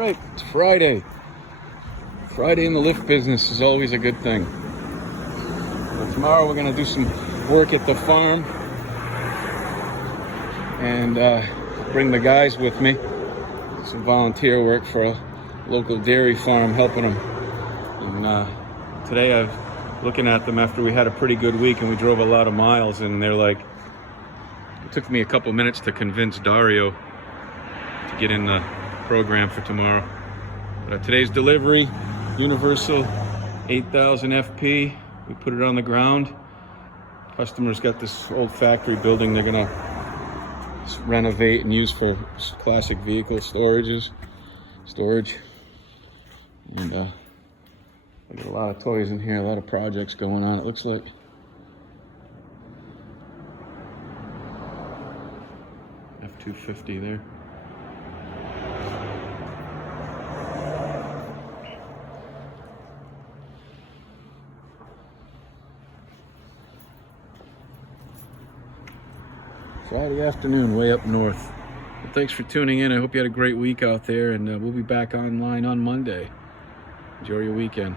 right, it's Friday. Friday in the lift business is always a good thing. Well, tomorrow we're gonna do some work at the farm and bring the guys with me. Some volunteer work for a local dairy farm, helping them. And today I'm looking at them after we had a pretty good week and we drove a lot of miles, and they're like, it took me a couple minutes to convince Dario to get in the program for tomorrow. But today's delivery, Universal 8000 FP. We put it on the ground. Customer's got this old factory building they're gonna renovate and use for classic vehicle storage. And I got a lot of toys in here, a lot of projects going on, it looks like. F-250 there. Friday afternoon, way up north. Well, thanks for tuning in. I hope you had a great week out there, and we'll be back online on Monday. Enjoy your weekend.